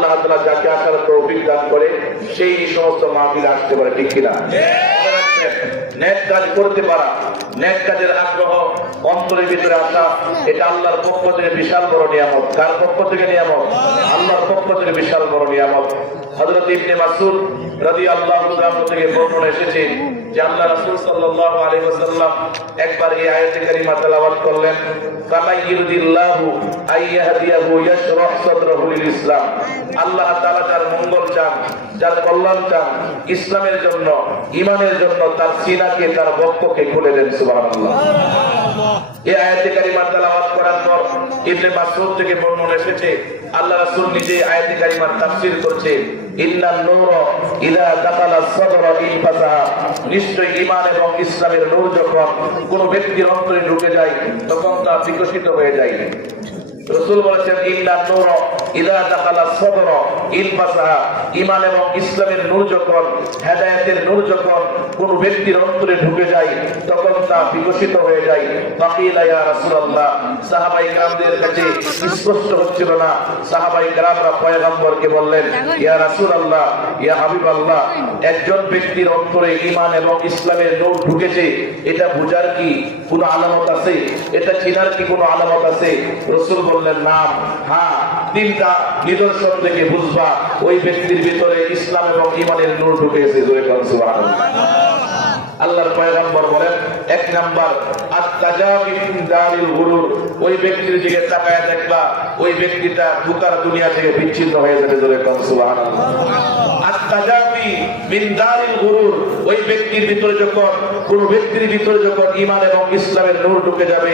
আল্লাহ তাআলা যাকে আসার তৌফিক দান করে সেই সমস্ত মাহফিল আসতে পারে, ঠিক কিনা? নেক কাজ করতে পারা, নেক কাজের আগ্রহ অন্তরের ভিতরে আসা, এটা আল্লাহর পক্ষ থেকে বিশাল বড় নিয়ামত। কার পক্ষ থেকে নিয়ামত? আল্লাহর পক্ষ থেকে বিশাল বড় নিয়ামত। হযরত ইবনে মাসউদ রাদিয়াল্লাহু তাআলা থেকে বর্ণনা এসেছে যে আল্লাহ রাসূল সাল্লাল্লাহু আলাইহি ওয়াসাল্লাম একবার এই আয়াতে কারিমা তেলাওয়াত করলেন, কামা ইউরিদিল্লাহু আইয়াহদিয়াহু ইয়াশরাহ সাদরাহু লিল ইসলাম। আল্লাহ তাআলা যার মঙ্গল চান, যার কল্যাণ চান, ইসলামের জন্য, ঈমানের জন্য তার সিনাকে, তার বক্ষকে খুলে দেন। সুবহানাল্লাহ। এই আয়াতে কারিমা তেলাওয়াত করার পর ইবনে মাসউদ থেকে বর্ণনা এসেছে আল্লাহ রাসূল নিজে আয়াতে কারিমার তাফসীর করছে, ইন্নান নূর ইযা দাখালা সাদরা ইনফাসাহা। নিশ্চয়ই ঈমান এবং ইসলামের নূর যখন কোন ব্যক্তির অন্তরে ঢুকে যায় তখন তা বিকশিত হয়ে যায়। রাসূল বলেছেন, ইন্নান নূর ইযা দাখালা সাদরা ইনফাসাহা। ঈমান এবং ইসলামের নূর যখন, হেদায়েতের নূর যখন কোন ব্যক্তির অন্তরে ঢুকে যায় তখন তা বিকশিত হয়ে যায়। ফাকিলা ইয়া রাসূলুল্লাহ, সাহাবায়ে কেরামদের কাছে স্পষ্ট হচ্ছিল না। সাহাবায়ে কেরামরা পয়গম্বরকে বললেন, ইয়া রাসূলুল্লাহ, ইয়া হাবিবাল্লাহ, একজন ব্যক্তির অন্তরে ঈমান এবং ইসলামের নূর ঢুকেছে, এটা বোঝার কি কোনো আলামত আছে? এটা চিনার কি কোনো আলামত আছে? রাসূল বললেন, নাম, হ্যাঁ, তিনটা নিদর্শন থেকে বুঝবা ওই ব্যক্তির ভিতরে ইসলাম এবং ঈমানের নূর ঢুকেছে। জোরে বলুন সুবহানাল্লাহ। আল্লাহর পয়গম্বর বলেন, এক নাম্বার আত-তাজাবি মিন দারিল গুরুর। ওই ব্যক্তির দিকে তাকায় দেখবা ওই ব্যক্তিটা ধোঁকার দুনিয়া থেকে বিচ্ছিন্ন হয়ে যাবে। জোরে বলুন সুবহানাল্লাহ। আত-তাজাবি মিন দারিল গুরুর। ওই ব্যক্তির ভিতরে যখন, কোন ব্যক্তির ভিতরে যখন ঈমান এবং ইসলামের নূর ঢুকে যাবে,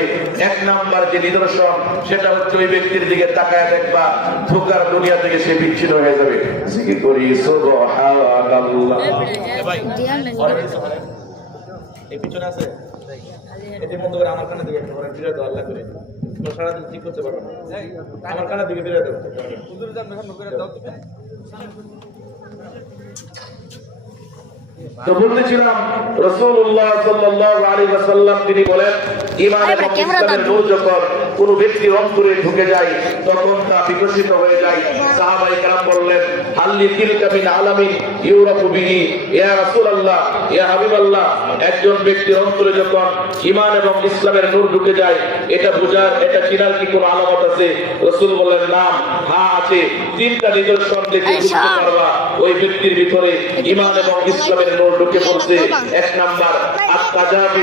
এক নাম্বার যে নিদর্শন সেটা হচ্ছে ওই ব্যক্তির দিকে তাকায় দেখবা ধোঁকার দুনিয়া থেকে সে বিচ্ছিন্ন হয়ে যাবে। জিকির করি সুবহানাল্লাহ। এই পিছনে আছে এটি বন্ধ করে আমার কানে দিকে একটা বিরাট দাও, আল্লাহ করে তো সারাদিন ঠিক করতে পারবো না। আমার কানে দিকে বিরাট দাও, হুজুর জান মেহমান করে দাও। তো বলতেছিলাম রাসূলুল্লাহ সাল্লাল্লাহু আলাইহি ওয়াসাল্লাম তিনি বলেন, ঈমান এবং ইসলামের নূর যখন কোন ব্যক্তির অন্তরে ঢুকে যায় তখন তা বিকশিত হয়ে যায়। সাহাবায়ে কেরাম বললেন, হাল্লি তিলকা মিন আলামিন ইউরাফু বিহি। ইয়া রাসূলুল্লাহ, ইয়া হাবিবাল্লাহ, একজন ব্যক্তির অন্তরে যখন ঈমান এবং ইসলামের নূর ঢুকে যায় এটা বোঝার, এটা চিনার কি কোনো আলামত আছে? রাসূল বললেন, নাম, হ্যাঁ আছে। তিনটা নিদর্শন দেখে বুঝতে পারবা ওই ব্যক্তির ভিতরে ঈমান এবং ইসলামের নূর ঢুকে পড়ছে। এক নাম্বার আত-তাজাবি